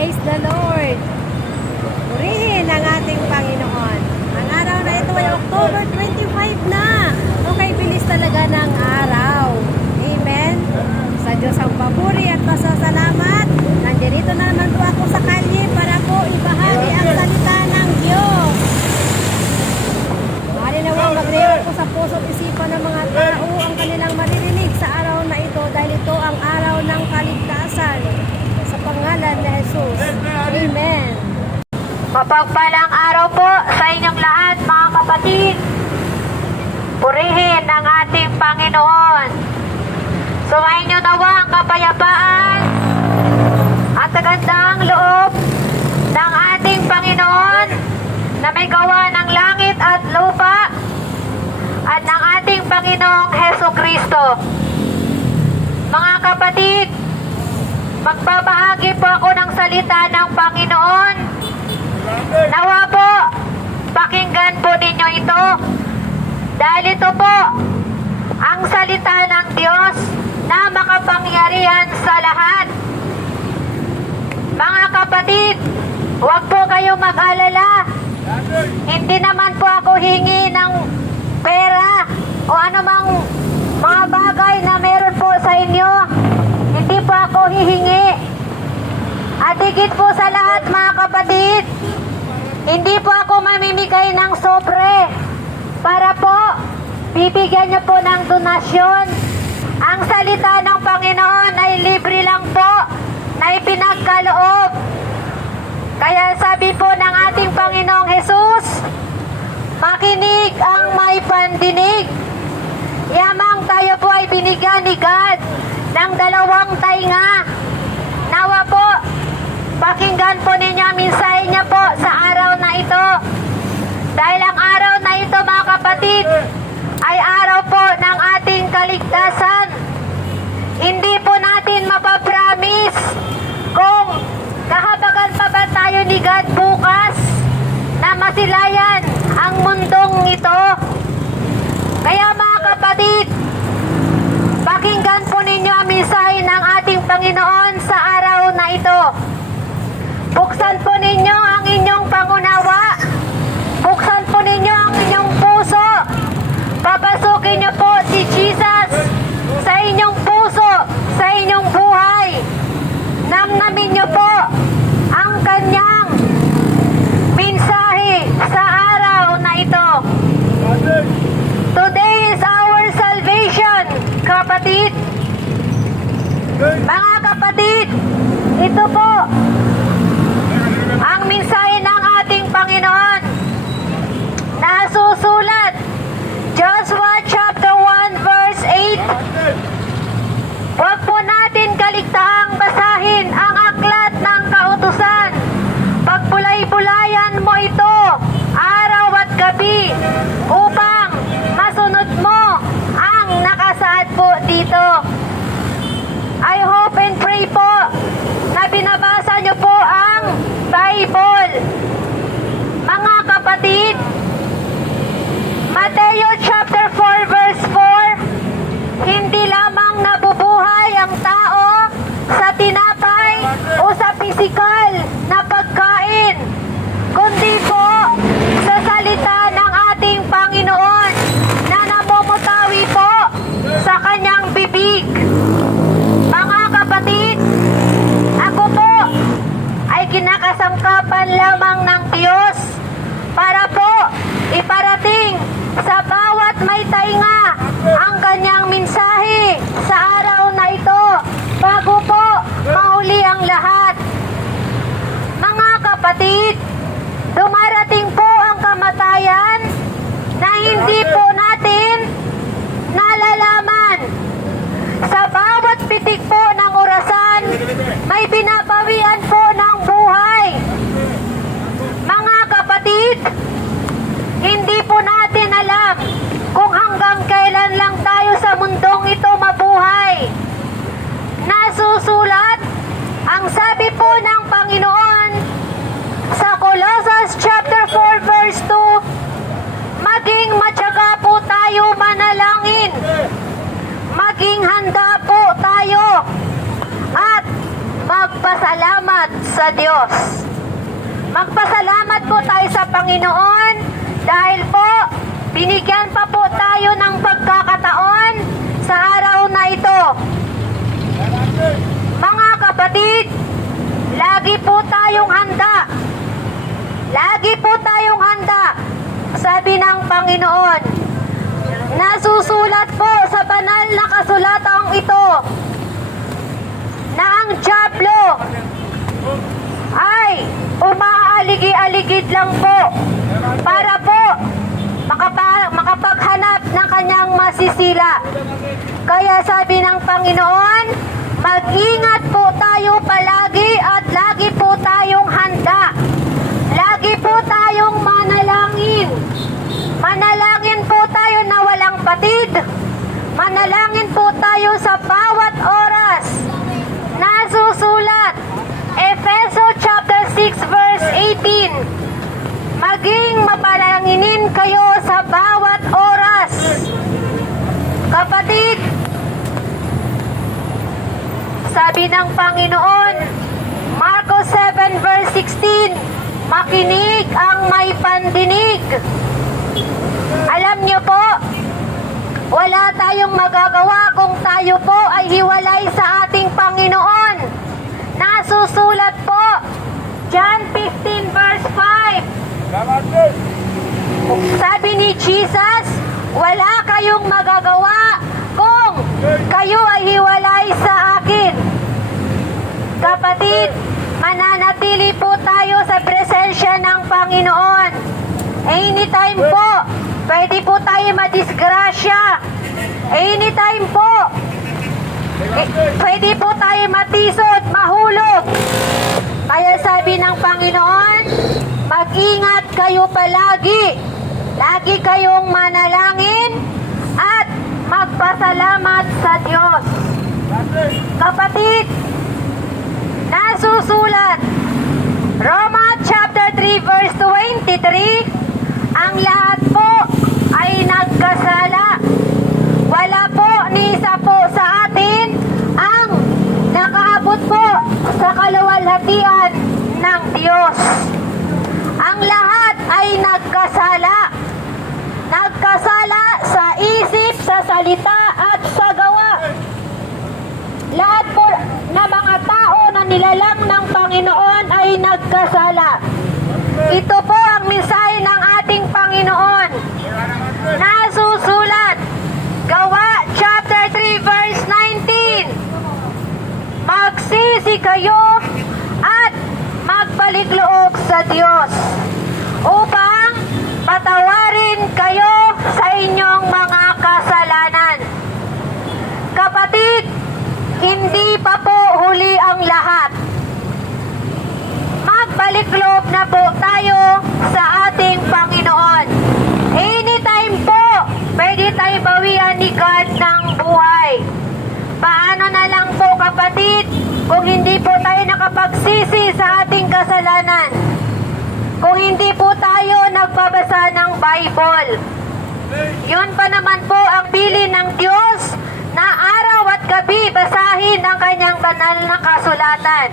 Praise the Lord. Purihin ang ating Panginoon. Ang araw na ito ay October 25 na. Okay, bilis talaga ng araw. Amen. Sa Diyos ang papuri at pasasalamat. Nandito na naman po ako sa kalye para po ibahagi ang salita ng Diyos. Marinawang mag-real po sa puso't isipan ng mga tao ang kanilang maririnig sa araw na ito dahil ito ang araw ng kaligtasan. Sa pangalan ni Jesus. Amen. Mapagpalang araw po sa inyong lahat, mga kapatid. Purihin ang ating Panginoon. Sumayin niyo nawa ang kapayapaan at kagandahang loob ng ating Panginoon na may gawa ng langit at lupa at ng ating Panginoong Hesukristo. Mga kapatid, magbabahagi po ako ng salita ng Panginoon. Nawa po, pakinggan po ninyo ito. Dahil ito po, ang salita ng Diyos na makapangyarihan sa lahat. Mga kapatid, huwag po kayo mag-alala. Hindi naman po ako hingi ng pera o anumang mga bagay na meron po sa inyo. Hindi po ako hihingi. At higit po sa lahat, mga kapatid, hindi po ako mamimigay ng sobre para po bibigyan niyo po ng donasyon. Ang salita ng Panginoon ay libre lang po na ipinagkaloob. Kaya sabi po ng ating Panginoong Jesus, makinig ang may pandinig. Yamang tayo po ay binigyan ni God ng 2 tainga. Nawa po, pakinggan po ninyo ang mensahe niya po sa araw na ito. Dahil ang araw na ito, mga kapatid, ay araw po ng ating kaligtasan. Hindi po natin mapapromise kung kahabagan pa ba tayo ni God bukas na masilayan ang mundong ito. Kaya mga kapatid, pakinggan po ninyo ang mensahe ng ating Panginoon sa araw na ito. Buksan po ninyo ang inyong pangunawa. Buksan po ninyo ang inyong puso. Papasukin niyo po si Jesus sa inyong puso, sa inyong buhay. Namnamin niyo po ang kanyang mensahe sa araw na ito. Today is our salvation, kapatid. Mga kapatid, ito po ang mensahe ng ating Panginoon na susulat Joshua chapter 1 verse 8. Huwag po natin kaligtaang basahin ang aklat ng kautusan. Pagbulay-bulayan mo ito araw at gabi upang masunod mo ang nakasaad po dito. I hope and pray po na binabasa niyo po ang Bible. Mga kapatid, Mateo chapter 4 verse 4, hindi lamang nabubuhay ang tao sa tinapay o sa pisikal na pagkain, kundi po sa salita ng ating Panginoon na namumutawi po sa kanyang bibig. Mga kapatid, ako po ay kinakasangkapan lamang ng Diyos para po iparating sa bawat may tainga ang kanyang mensahe sa araw na ito bago po mahuli ang lahat. Mga kapatid, dumarating po ang kamatayan na hindi po natin nalalaman. Sa bawat pitik po ng orasan, may binabawian po ng buhay. Mga kapatid, hindi po natin alam kung hanggang kailan lang tayo sa mundong ito mabuhay. Nasusulat ang sabi po ng Panginoon sa Colossus chapter 4 verse 2, maging matyaga po tayo manalangin. Maging handa po tayo at mag magpasalamat sa Diyos. Magpasalamat po tayo sa Panginoon dahil po binigyan pa po tayo ng pagkakataon sa araw na ito. Mga kapatid, lagi po tayong handa. Lagi po tayong handa, sabi ng Panginoon. Nasusulat po sa banal na kasulatang ito na ang dyablo ay umaaligi-aligid lang po para po makapaghanap ng kanyang masisila. Kaya sabi ng Panginoon, mag-ingat po tayo palagi at lagi po tayong handa. Lagi po tayong manalangin. Manalangin po tayo na walang patid. Manalangin po tayo sa bawat oras. Nasusulat, Efeso chapter 6 verse 18. Maging mapanalanginin kayo sa bawat oras. Kapatid, sabi ng Panginoon, Marcos 7 verse 16, makinig ang may pandinig. Alam niyo po, wala tayong magagawa kung tayo po ay hiwalay sa ating Panginoon. Nasusulat po, John 15 verse 5. Sabi ni Jesus, wala kayong magagawa kung kayo ay hiwalay sa akin. Kapatid, mananatili po tayo sa presensya ng Panginoon. Anytime po, pwede po tayo madisgrasya. Anytime po, pwede po tayo matisod, mahulog. Kaya sabi ng Panginoon, mag-ingat kayo palagi. Lagi kayong manalangin at magpasalamat sa Diyos. Kapatid, nasusulat, Roma chapter 3 verse 23, ang lahat po ay nagkasala. Wala po ni isa po sa atin ang nakaabot po sa kaluwalhatian ng Diyos. Ang lahat ay nagkasala. Nagkasala sa isip, sa salita at sa gawa. Lahat po na mga tao na nilalang ng Panginoon ay nagkasala. Ito po ang mensahe ng ating Panginoon. Nasusulat, Gawa chapter 3 verse 19. Magsisi kayo at magbalik loob sa Diyos upang patawarin kayo sa inyong mga kasalanan. Kapatid, hindi pa po huli ang lahat. Magbalik loob na po tayo sa ating Panginoon. Anytime po, pwede tayo bawian ni God ng buhay. Paano na lang po kapatid, kung hindi po tayo nakapagsisi sa ating kasalanan? Kung hindi po tayo nagbabasa ng Bible? Yun pa naman po ang bilin ng Diyos na araw at gabi basahin ang kanyang banal na kasulatan.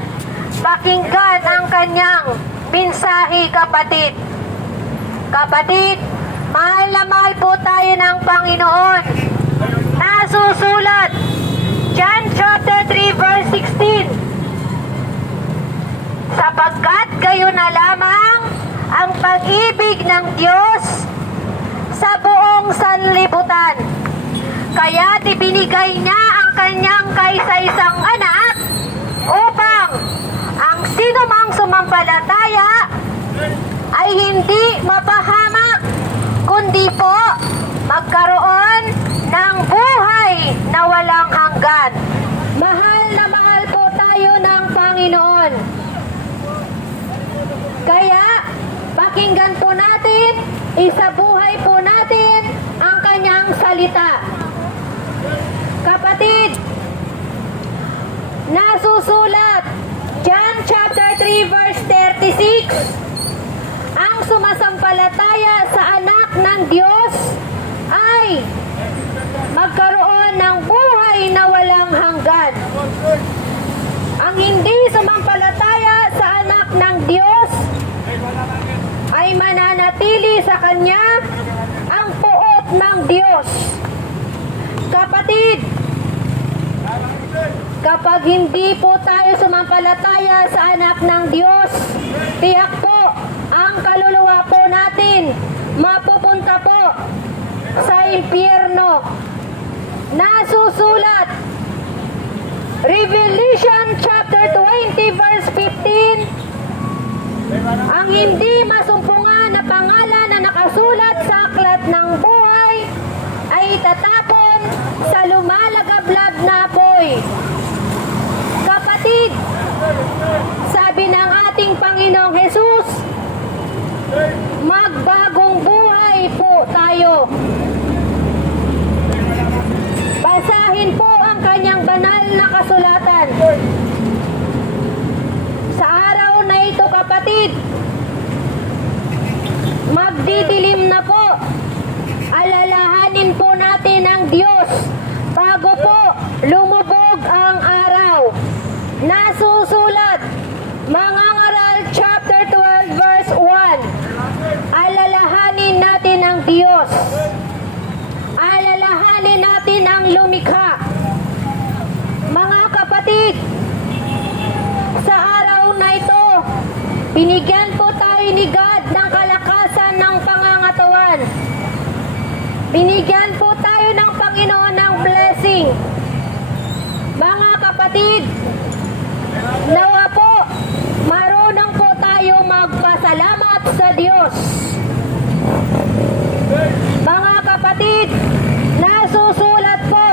Pakinggan ang kanyang mensahe, kapatid. Kapatid, mahal na mahal po tayo ng Panginoon. Nasusulat, John chapter 3 verse 16. Sapagkat kayo na lamang ang pag-ibig ng Diyos sa buong sanlibutan. Kaya't ibinigay niya ang kanyang kaisa-isang anak upang ang sinumang sumampalataya ay hindi mapahamak, kundi po magkaroon ng buhay na walang hanggan. Mahal na mahal po tayo ng Panginoon. Kaya, pakinggan po natin, isabuhay po natin ang kanyang salita. Kapatid, nasusulat, John chapter 3 verse 36, ang sumasampalataya sa anak ng Diyos ay magkaroon ng buhay na walang hanggan. Ang hindi sumampalataya ibinigay sa kanya ang puot ng Diyos. Kapatid, kapag hindi po tayo sumampalataya sa anak ng Diyos, tiyak po ang kaluluwa po natin mapupunta po sa impyerno. Nasusulat, Revelation chapter 20 verse 15, ang hindi masumpungan na pangalan na nakasulat sa aklat ng buhay ay itatapon sa lumalagablab na apoy. Kapatid, sabi ng ating Panginoong Jesus, magbagong buhay po tayo. Basahin po ang kanyang banal na kasulatan. Sa araw na ito, kapatid, magdidilim na po. Alalahanin po natin ang Diyos bago po lumubog ang araw. Nasusulat, Mangangaral chapter 12 verse 1. Alalahanin natin ang Diyos. Alalahanin natin ang lumikha. Mga kapatid, sa araw na ito, binigyan po tayo ni God ng kalakasan ng pangangatawan. Binigyan po tayo ng Panginoon ng blessing. Mga kapatid, nawa po, marunong po tayo magpasalamat sa Diyos. Mga kapatid, nasusulat po,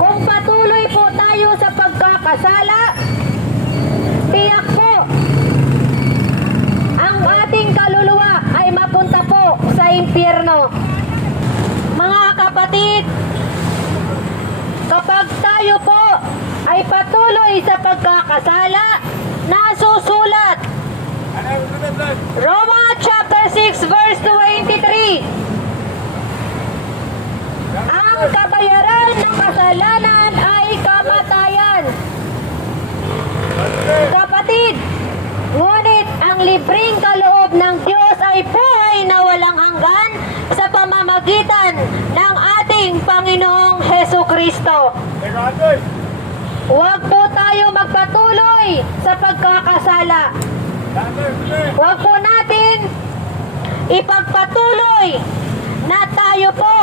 kung patuloy po tayo sa pagkakasala, tiyak po, ang ating kaluluwa ay mapunta po sa impyerno. Mga kapatid, kapag tayo po ay patuloy sa pagkakasala, nasusulat, Roma chapter 6 verse 23, ang kabayaran ng kasalanan ay kamatayan. Kapatid, ngunit ang libreng kaloob ng Diyos ay buhay na walang hanggan sa pamamagitan ng ating Panginoong Hesukristo. Huwag po tayo magpatuloy sa pagkakasala. Huwag po natin ipagpatuloy na tayo po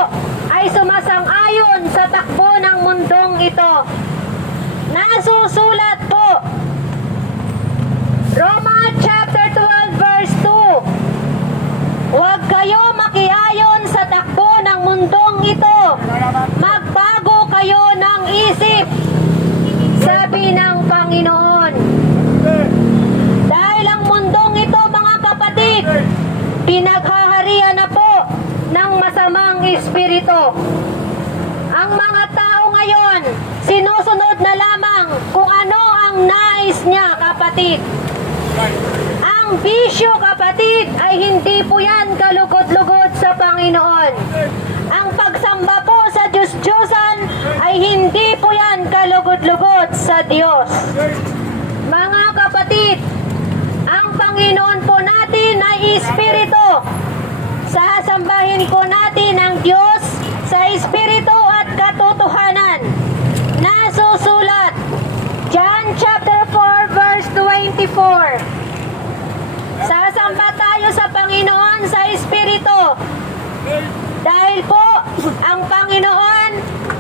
ay sumasang-ayon sa takbo ng mundong ito. Nasusulat po, Roma chapter 12 verse 2, huwag kayo makiayon sa takbo ng mundong ito. Magbago kayo ng isip, sabi ng Panginoon. Dahil ang mundong ito, mga kapatid, pinaghaharian na po ng masamang espiritu. Ang mga tao ngayon, sinusunod na lamang kung ano ang nais niya, kapatid. Ang bisyo, kapatid, ay hindi po yan kalugod-lugod sa Panginoon. Ang pagsamba po sa Diyos-Diyosan ay hindi po yan kalugod-lugod sa Diyos. Mga kapatid, ang Panginoon po natin ay Espiritu. Sasambahin po natin ang Diyos sa Espiritu at katotohanan. Nasusulat, John chapter 4 verse 24. Sasamba tayo sa Panginoon sa Espiritu. Dahil po, ang Panginoon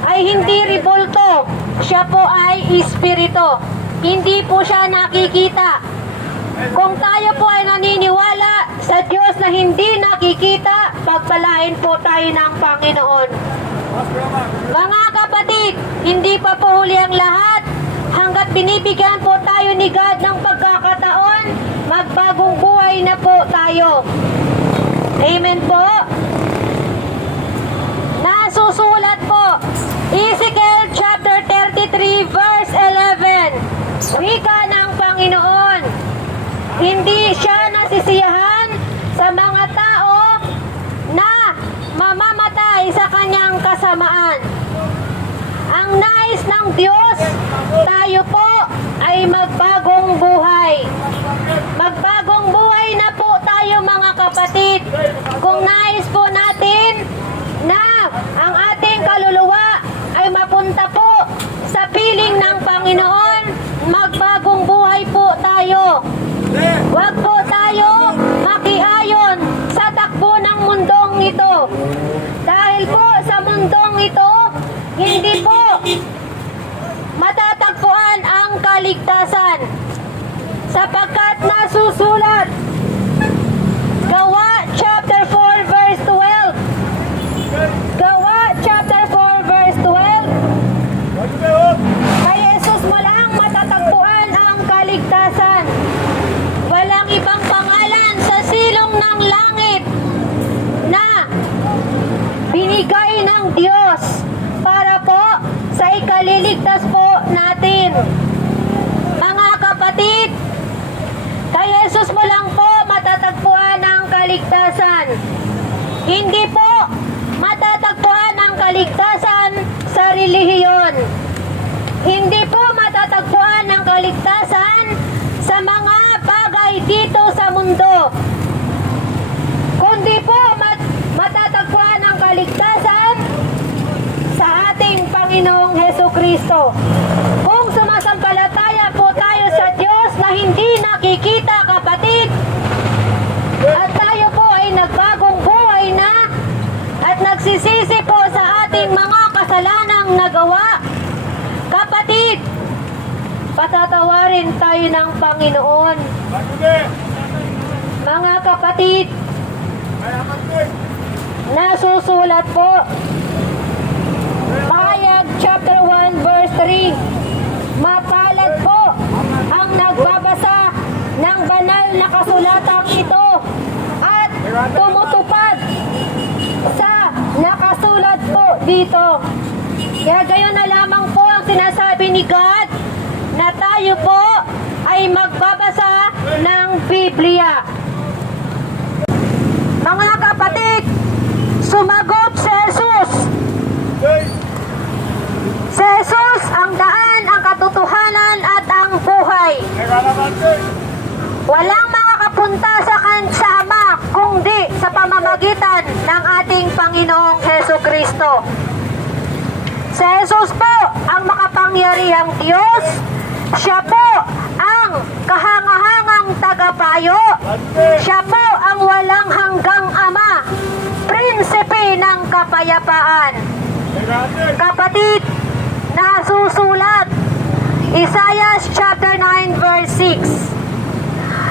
ay hindi ribulto. Siya po ay Espiritu. Hindi po siya nakikita. Kung tayo po ay naniniwala sa Diyos na hindi nakikita, pagpalain po tayo ng Panginoon. Mga kapatid, hindi pa po huli ang lahat. Hanggat binibigyan po tayo ni God ng pagkakataon, magbagong buhay na po tayo. Amen po. Nasusulat po, Ezekiel chapter 33 verse 11. Wika ng Panginoon, hindi siya nasisiyahan sa mga tao na mamamatay sa kanyang kasamaan. Ang nais ng Diyos, tayo po ay magbagong buhay. Magbagong buhay na po tayo, mga kapatid. Huwag po tayo makiayon sa takbo ng mundong ito. Dahil po sa mundong ito, hindi po matatagpuan ang kaligtasan. Sapagkat nasusulat, Gawa chapter 4 verse 12. Gawa chapter 4 verse 12. Kay Jesus mo lang matatagpuan ang kaligtasan. Walang ibang pangalan sa silong ng langit na binigay ng Diyos para po sa ikaliligtas po natin. Mga kapatid, kay Jesus mo lang po matatagpuan ang kaligtasan. Hindi po matatagpuan ang kaligtasan sa relihiyon. Hindi po matatagpuan ang kaligtasan sa mga bagay dito sa mundo. Kundi po matatagpuan ang kaligtasan sa ating Panginoong Hesukristo. Kung sumasampalataya po tayo sa Diyos na hindi nakikita, kapatid, at tayo po ay nagbagong buhay na at nagsisisi po sa ating mga kasalanang nagawa, kapatid, patatawarin tayo ng Panginoon. Mga kapatid, nasusulat po, Pahayag chapter 1 verse 3, mapalad po ang nagbabasa ng banal na kasulatang ito at tumutupad sa nakasulat po dito. Kaya gayon na lamang po ang sinasabi ni God na tayo po ay magbabasa ng Biblia. Mga kapatid, sumagot si Jesus. Si Jesus ang daan, ang katotohanan at ang buhay. Walang makakapunta sa Ama kundi sa pamamagitan ng ating Panginoong Hesukristo. Si Jesus po ang makapangyarihang Diyos. Siya po ang kahangahangang tagapayo. Siya po ang walang hanggang Ama, prinsipe ng kapayapaan. Kapatid, nasusulat, Isaiah chapter 9 verse 6.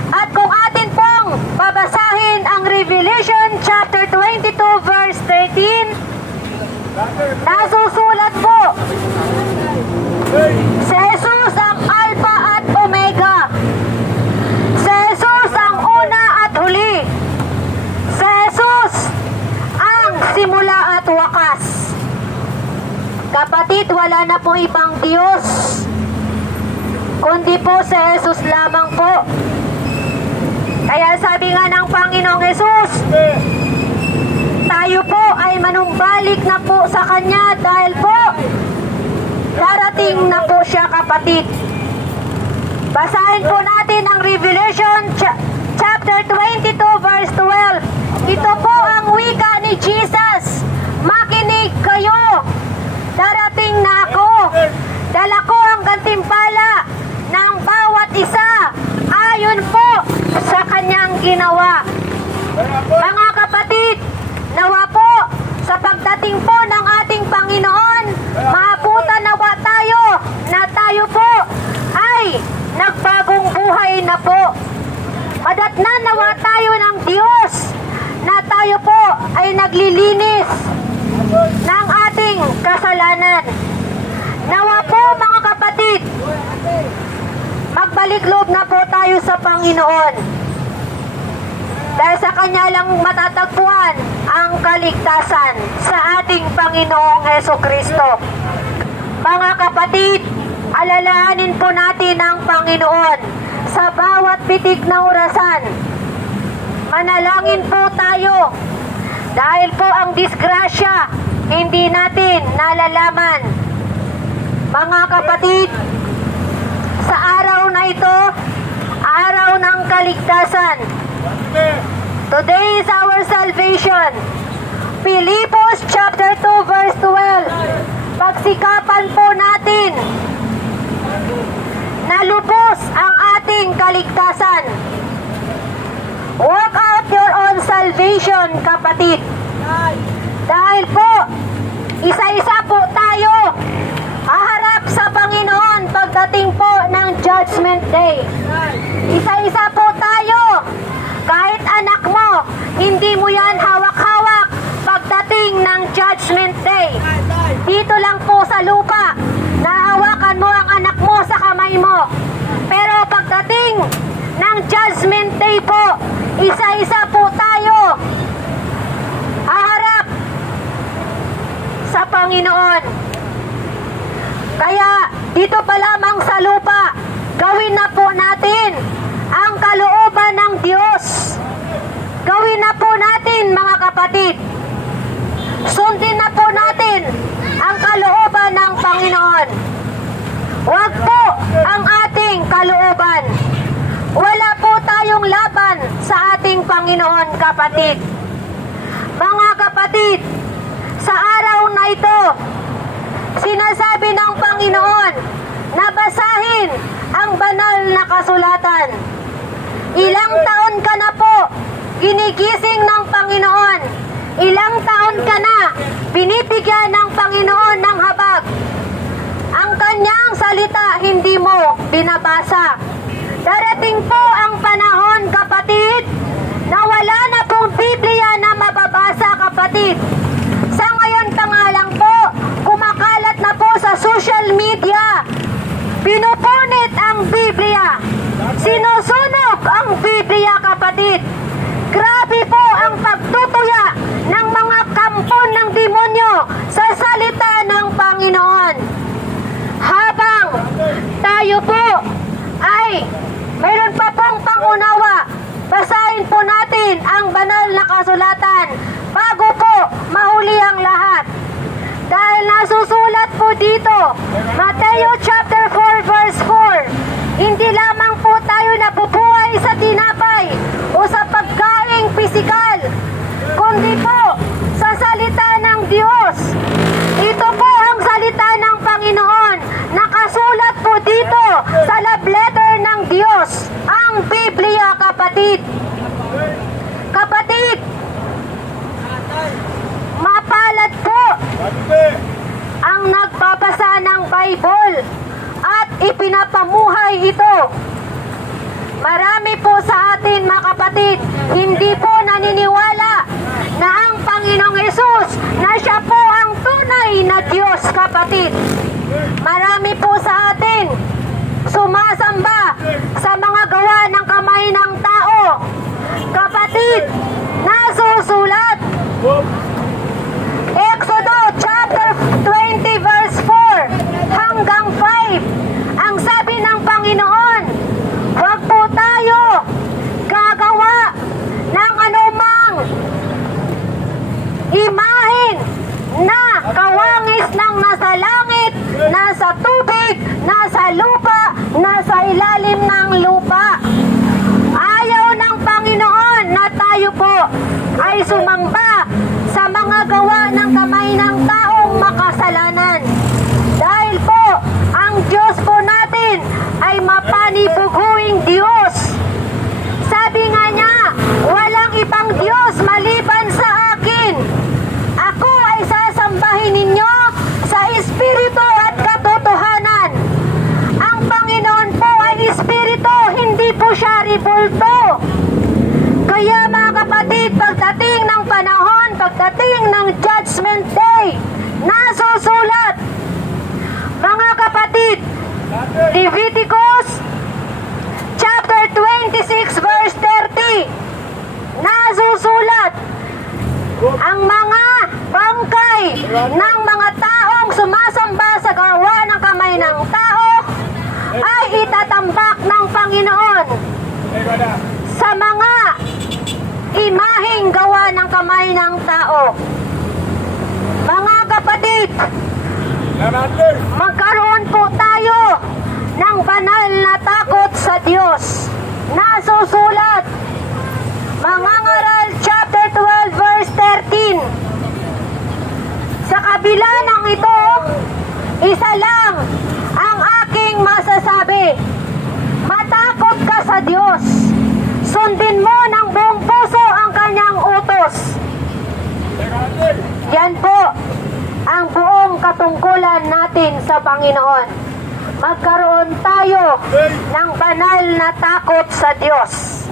At kung atin pong babasahin ang Revelation chapter 22 verse 13, nasusulat po, si Jesus ang Alpha at Omega. Si Jesus ang una at huli. Si Jesus ang simula at wakas. Kapatid, wala na pong ibang Diyos, kundi po si Jesus lamang po. Kaya sabi nga ng Panginoong Jesus, tayo po ay manumbalik na po sa Kanya dahil po darating na po siya, kapatid. Basahin po natin ang Revelation chapter 22 verse 12. Ito po ang wika ni Jesus. Makinig kayo. Darating na ako. Dala ko ang gantimpala ng bawat isa ayon po sa kanyang ginawa. Mga kapatid, nawa po sa pagdating po ng ating Panginoon, maabutan nawa tayo na tayo po ay nagbagong buhay na po. Madatnan nawa tayo ng Diyos na tayo po ay naglilinis ng ating kasalanan. Nawa po mga kapatid, magbalik loob na po tayo sa Panginoon. Dahil sa Kanya lang matatagpuan ang kaligtasan sa ating Panginoong Hesukristo. Mga kapatid, alalahanin po natin ang Panginoon sa bawat pitik na orasan. Manalangin po tayo dahil po ang disgrasya hindi natin nalalaman. Mga kapatid, sa araw na ito, araw ng kaligtasan. Today is our salvation. Pilipos chapter 2 verse 12. Pagsikapan po natin na lubos ang ating kaligtasan. Work out your own salvation, kapatid. Dahil po, isa-isa po tayo haharap sa Panginoon pagdating po ng Judgment Day. Isa-isa po tayo. Kahit anak mo, hindi mo yan hawak-hawak pagdating ng Judgment Day. Dito lang po sa lupa, nahawakan mo ang anak mo sa kamay mo. Pero pagdating ng Judgment Day po, isa-isa po tayo haharap sa Panginoon. Kaya dito pa lamang sa lupa, gawin na po natin ang kalooban ng Diyos. Gawin na po natin, mga kapatid. Sundin na po natin ang kalooban ng Panginoon. Huwag po ang ating kalooban. Wala po tayong laban sa ating Panginoon, kapatid. Mga kapatid, sa araw na ito, sinasabi ng Panginoon na basahin ang banal na kasulatan. Ilang taon ka na po ginigising ng Panginoon. Ilang taon ka na binibigyan ng Panginoon ng habag. Ang kanyang salita hindi mo binabasa. Darating po ang panahon, kapatid, na wala na pong Biblia na mababasa, kapatid. Sa ngayon pa nga lang po, kumakalat na po sa social media. Pinupunit ang Biblia. Sinusunog ang Biblia, kapatid. Grabe po ang pagtutuya ng mga kampon ng demonyo sa salita ng Panginoon. Habang tayo po ay mayroon pa pong pangunawa, basahin po natin ang banal na kasulatan bago po mahuli ang lahat. Dahil nasusulat po dito, Mateo chapter 4 verse 4, hindi lamang po tayo nabubuhay sa tinapay o sa pagkaing pisikal, kundi po sa salita ng Diyos. Ito po ang salita ng Panginoon. Nakasulat po dito sa love letter ng Diyos, ang Biblia, kapatid. Kapatid, mapalad po ang nagbabasa ng Bible at ipinapamuhay ito. Marami po sa atin, mga kapatid, hindi po naniniwala na ang Panginoong Hesus, na siya po ang tunay na Diyos, kapatid. Marami po sa atin sumasamba sa mga gawa ng kamay ng tao. Kapatid, nasusulat Exodo chapter 20 verse 4 hanggang 5. Ang sabi ng Panginoon, huwag po tayo gagawa ng anumang imahen na kawangis ng nasa langit, nasa tubig, nasa lupa, nasa ilalim ng lupa. Ayaw ng Panginoon na tayo po ay sumamba sa mga gawa ng kamay ng taong makasalanan. Dahil po, ang Diyos po natin ay mapanipuguing Diyos. Sabi nga niya, walang ibang Diyos maliban sa akin. Ako ay sasambahin ninyo sa Espiritu at katotohanan. Ang Panginoon po ay Espiritu, hindi po siya ribulto. Kaya mga kapatid, pagdating ng panahon, pagdating ng Judgment Day, nasusulat, mga kapatid, Leviticus chapter 26 verse 30, nasusulat, ang mga bangkay ng mga taong sumasamba sa gawa ng kamay ng tao ay itatambak ng Panginoon sa mga imaheng gawa ng kamay ng tao. Mga kapatid, magkaroon po tayo ng banal na takot sa Diyos. Nasusulat, Mangangaral chapter 12 verse 13. Sa kabila ng ito, isa lang ang aking masasabi. Matakot ka sa Diyos. Sundin mo ng buong Yan po ang buong katungkulan natin sa Panginoon. Magkaroon tayo ng banal na takot sa Diyos.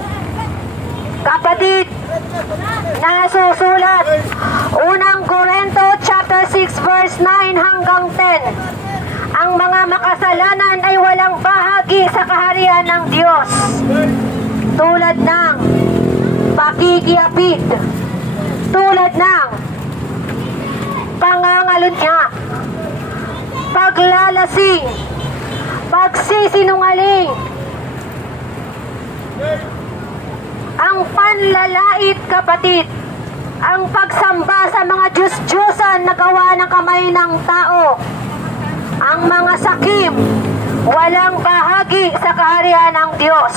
Kapatid, nasusulat, unang Korinto chapter 6 verse 9 hanggang 10. Ang mga makasalanan ay walang bahagi sa kaharian ng Diyos. Tulad ng pakikiapid, tulad ng pangangalunya, paglalasing, pagsisinungaling, ang panlalait, kapatid, ang pagsamba sa mga Diyos-Diyosan na gawa ng kamay ng tao, ang mga sakim, walang bahagi sa kaharian ng Diyos.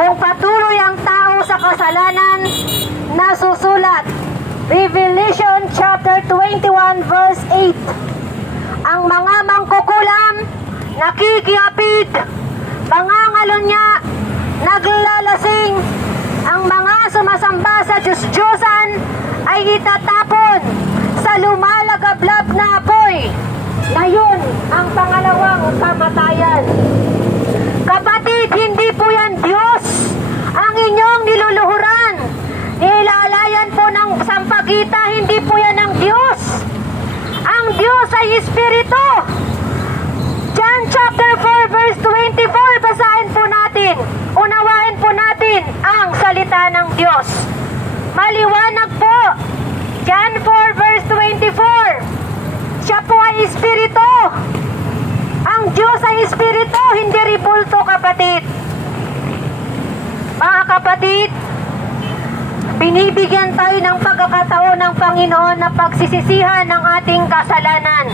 Kung patuloy ang tao sa kasalanan, nasusulat, Revelation chapter 21 verse 8, ang mga mangkukulam, nakikiapid, pangangalunya, naglalasing, ang mga sumasamba sa Diyos-Diyosan ay itatapon sa lumalagablab na apoy. Ngayon ang pangalawang kamatayan. Kapatid, hindi po yan Diyos ang inyong niluluhuran. Nilalayan po ng sampagita, hindi po yan ang Diyos. Ang Diyos ay Espiritu. John chapter 4 verse 24, basahin po natin. Unawain po natin ang salita ng Diyos. Maliwanag po. John 4 verse 24. Siya po ay Espiritu. Ang Diyos ay Espiritu, hindi ribulto, kapatid. Mga kapatid, binibigyan tayo ng pagkakataon ng Panginoon na pagsisisihan ng ating kasalanan.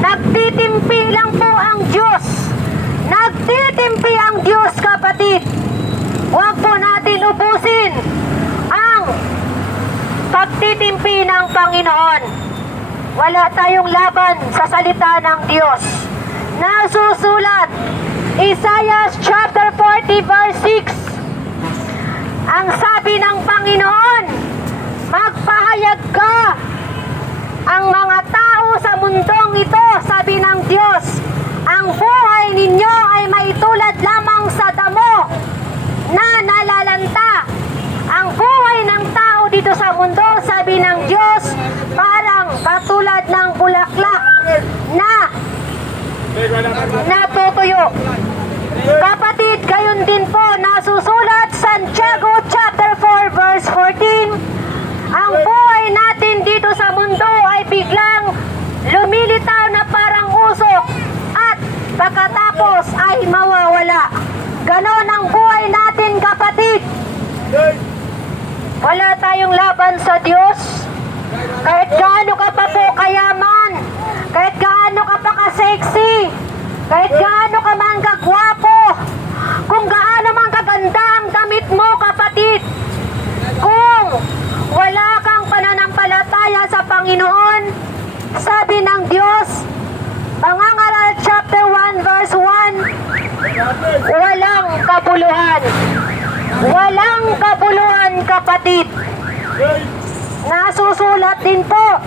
Nagtitimpi lang po ang Diyos. Nagtitimpi ang Diyos, kapatid. Huwag po natin ubusin ang pagtitimpi ng Panginoon. Wala tayong laban sa salita ng Diyos. Nasusulat, Isaiah chapter 40 verse 6. Ang sabi ng Panginoon, magpahayag ka. Ang mga tao sa mundong ito, sabi ng Diyos, ang buhay ninyo ay maitulad lamang sa damo na nalalanta. Ang buhay ng tao dito sa mundo, sabi ng Diyos, parang katulad ng bulaklak na natutuyo. Kapatid, gayon din po nasusulat Santiago chapter 4 verse 14. Ang buhay natin dito sa mundo ay biglang lumilitaw na parang usok at pagkatapos ay mawawala. Ganon ang buhay natin, kapatid. Wala tayong laban sa Diyos. Kahit gaano ka pa po kayaman, kahit gaano ka pa ka-sexy, kahit gaano ka man kagwapo, kung gaano man kaganda ang damit mo, kapatid, kung wala kang pananampalataya sa Panginoon, sabi ng Diyos, Pangangaral chapter 1 verse 1, walang kabuluhan. Walang kabuluhan, kapatid. Nasusulat din po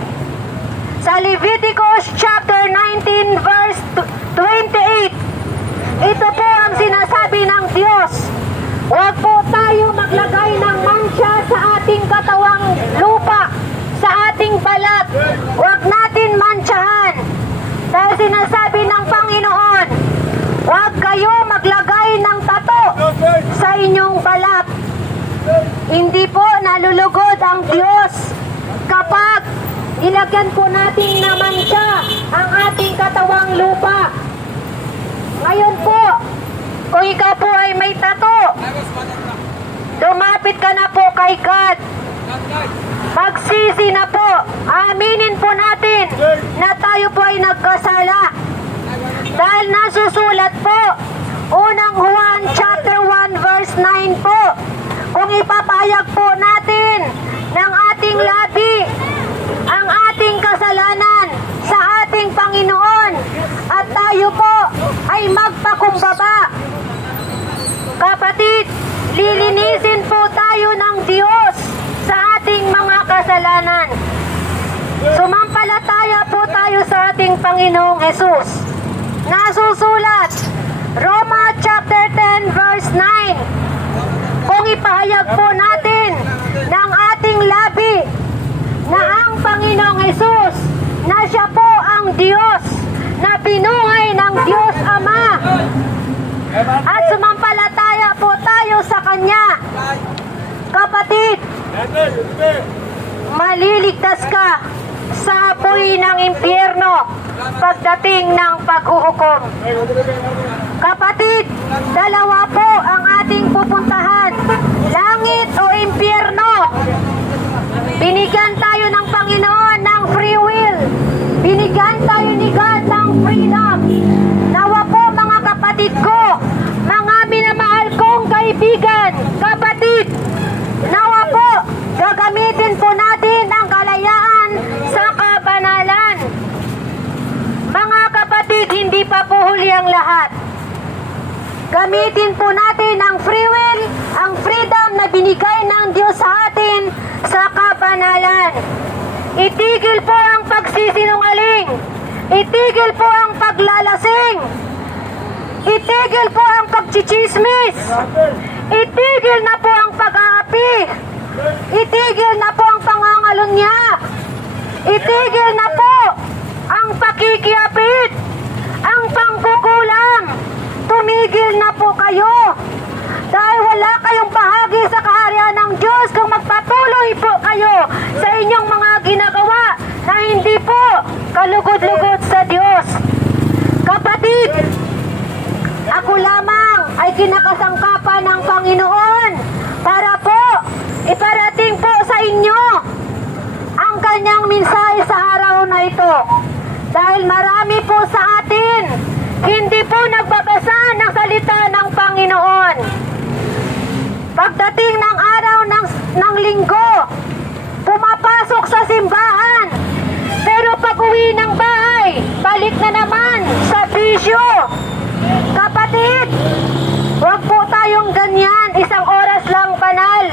sa Leviticus chapter 19 verse 28. Ito po ang sinasabi ng Diyos. Huwag po tayo maglagay ng mancha sa ating katawang lupa, sa ating balat. Huwag natin mantsahan. Dahil sinasabi ng Panginoon, huwag kayo maglagay ng tato sa inyong balat. Hindi po nalulugod ang Diyos kapag ilagyan po natin na mancha ang ating katawang lupa. Ngayon po, kung ikaw po ay may tato, lumapit ka na po kay God. Magsisi na po. Aminin po natin na tayo po ay nagkasala. Dahil nasusulat po, unang Juan chapter 1 verse 9 po, kung ipapahayag po natin ng ating labi ang ating kasalanan sa ating Panginoon at tayo po ay magpakumbaba, kapatid, lilinisin po tayo ng Diyos sa ating mga kasalanan. kasalanan. Sumampalataya po tayo sa ating Panginoong Hesus. Nasusulat, Roma chapter 10 verse 9. Kung ipahayag po natin ng ating labi na ang Panginoong Hesus, na siya po ang Diyos, na pinuhay ng Diyos Ama, at sumampalataya po tayo sa Kanya, kapatid, maliligtas ka sa apoy ng impyerno pagdating ng paghuhukom. Kapatid, dalawa po ang ating pupuntahan, langit o impyerno. Binigyan tayo ng Panginoon ng free will. Binigyan tayo ni God ng freedom. Nawa po mga kapatid ko, mga minamahal kong kaibigan, kapatid, nawa po, gagamitin po natin ang kalayaan sa kabanalan. Mga kapatid, hindi pa po huli ang lahat. Gamitin po natin ang free will, ang freedom na binigay ng Diyos sa atin sa kabanalan. Itigil po ang pagsisinungaling. Itigil po ang paglalasing. Itigil po ang pagchichismis. Itigil na po ang pag-aapi. Itigil na po ang pangangalunya. Itigil na po ang pakikiapit, ang pangkukulam. Tumigil na po kayo. Dahil wala kayong bahagi sa kaharian ng Diyos kung magpatuloy po kayo sa inyong mga ginagawa na hindi po kalugod-lugod sa Diyos. Kapatid, ako lamang ay kinakasangkapan ng Panginoon para po iparating po sa inyo ang kanyang mensahe sa araw na ito. Dahil marami po sa atin hindi po nagbabasa ng salita ng Panginoon. Pagdating ng araw ng linggo, pumapasok sa simbahan. Pero pag uwi ng bahay, balik na naman sa bisyo. Kapatid, huwag po tayong ganyan. Isang oras lang banal.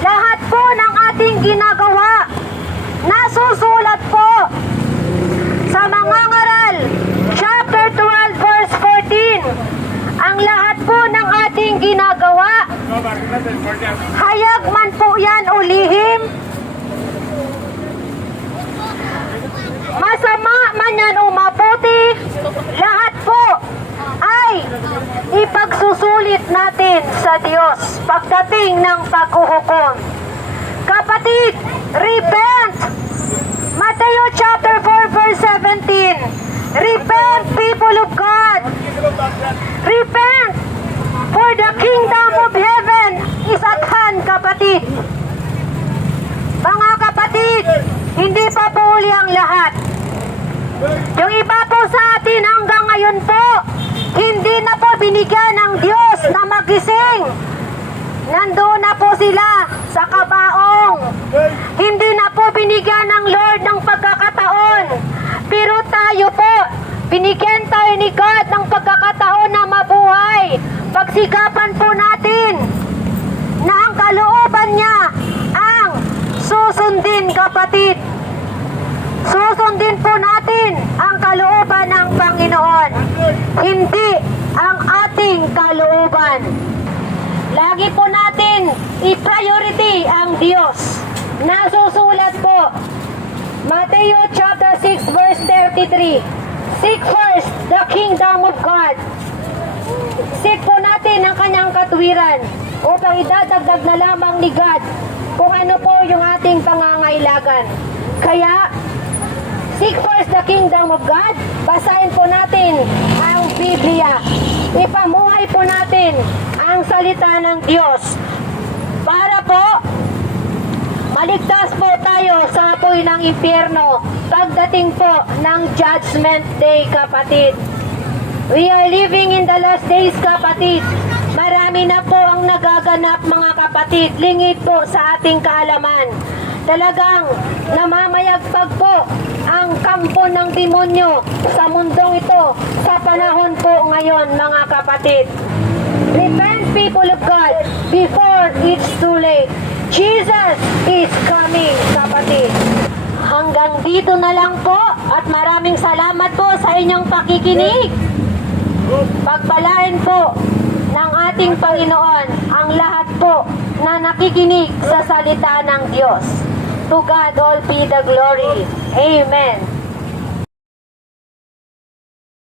Lahat po ng ating ginagawa, nasusulat po sa mga ngaral, chapter 12, verse 14. Ang lahat po ng ating ginagawa, hayag man po yan o lihim, masama man yan o mabuti, lahat po ay ipagsusulit natin sa Diyos pagdating ng paghuhukom. Kapatid, repent! Matthew chapter 4 verse 17. Repent, people of God! Repent! For the kingdom of heaven is at hand, kapatid. Mga kapatid, hindi pa po huli ang lahat. Yung iba po sa atin hanggang ngayon po, hindi na po binigyan ng Diyos na magising. Nandoon na po sila sa kabaong. Hindi na po binigyan ng Lord ng pagkakataon. Pero tayo po, binigyan tayo ni God ng pagkakataon na mabuhay. Pagsikapan po natin na ang kalooban niya ang susundin, kapatid. Susundin po natin ang kalooban ng Panginoon, hindi ang ating kalooban. Lagi po natin i-priority ang Diyos. Nasusulat po, Matthew chapter 6 verse 33. Seek first the kingdom of God. Seek po natin ang kanyang katwiran upang idadagdag na lamang ni God kung ano po yung ating pangangailangan. Kaya, seek first the kingdom of God. Basahin po natin ang Biblia. Ipamuhay po natin ang salita ng Diyos para po maligtas po tayo sa apoy ng impyerno pagdating po ng Judgment Day, kapatid. We are living in the last days, kapatid. Marami na po ang nagaganap, mga kapatid. Lingid po sa ating kaalaman. Talagang namamayagpag po ang kampo ng demonyo sa mundong ito sa panahon po ngayon, mga kapatid. Repent, people of God, before it's too late. Jesus is coming. dito na lang po at maraming salamat po sa inyong pakikinig. Pagpalain po ng ating Panginoon ang lahat po na nakikinig sa salita ng Diyos. To God all be the glory. Amen.